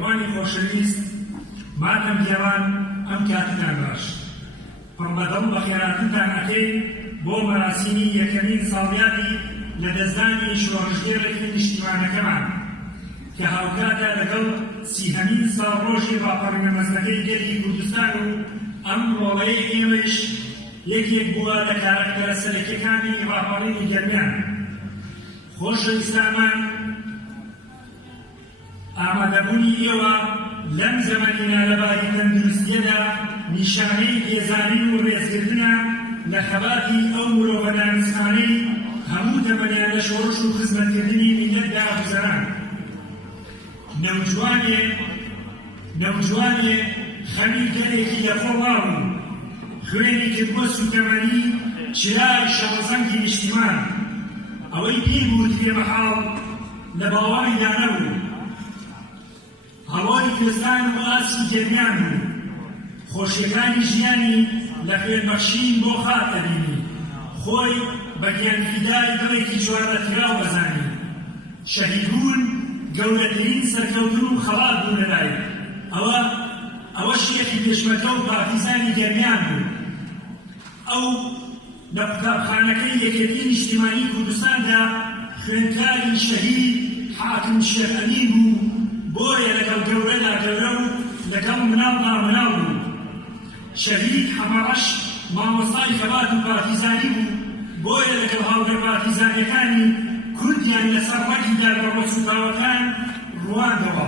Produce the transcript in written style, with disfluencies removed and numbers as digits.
میێوانی خۆشەویست ماتەم گێڕان ئەم کاتتان باش پڕبەدڵ بە خێراتتان ئەکەین بۆ مەراسیمی یەکەمین ساڵیادی لە دەستدانی شۆڕژگێڕێکی نیشتیمانەکەمان کە هاوکاتە لەگەڵ سیهەمین ساڵڕۆژی ڕاپەڕینە مەزنەکەی گەلی کوردستان و ئەم ڕۆڵەیە ئێمەش یەکێک بووە لە کارەکتەرە سەرەکیەکانی ڕاپەڕینی گەرمیان. خۆشەویستانمان، ئامادەبوونی ئێوە لەم زەمانیە لەباری تەندروستیەدا نیشانەی بێزانین و ڕێزگرتنە لە خەباتی ئەو مرۆڤە دانسمانەی هەموو تەمەنیان لە شۆڕش و خزمەتکردنی میلەتدا گوزەران. نەوجوانێ خەمی گەلێکی لەخۆڵاو و خوێنی کردووە سوتەمەنی چرای شەڕزەنگی نیشتیمان. ئەوەی پێی بوو بێمەحاڵ لە باوەڕیدا نەبوو. هەڵۆی کوردستان و ئاسی گەرمیان بوو. خۆشیەکانی ژیانی لە خوێنبەخشین بۆ خات دەبینی. خۆی بە گیانفیدای دڵێکی جوانەتراو بەزانی. شەهیدبوون گەورەترین سەرکەوتن و خەڵات بوو لەلای. ئەوە شێخی پێشمەرگە و پارتیزانی گەرمیان بوو. ئەو لە قوتابخانەکەی یەکێتی نیشتیمانی کوردستاندا خوێندکاری شەهید حاکم شێخ ئەمین بوو. بۆیە لەگەڵ گەورەدا گەورە و لەگەڵ مناڵدا مناڵ بوو. شەهید حەمەڕەش مامۆستای خەبات و پارتیزانی بوو. بۆیە لەگەڵ هاوڕێ پارتیزانیەکانی کوردیان لەسەر ڕەگیدا بە ڕۆسوتاوەکان ڕواندەوە.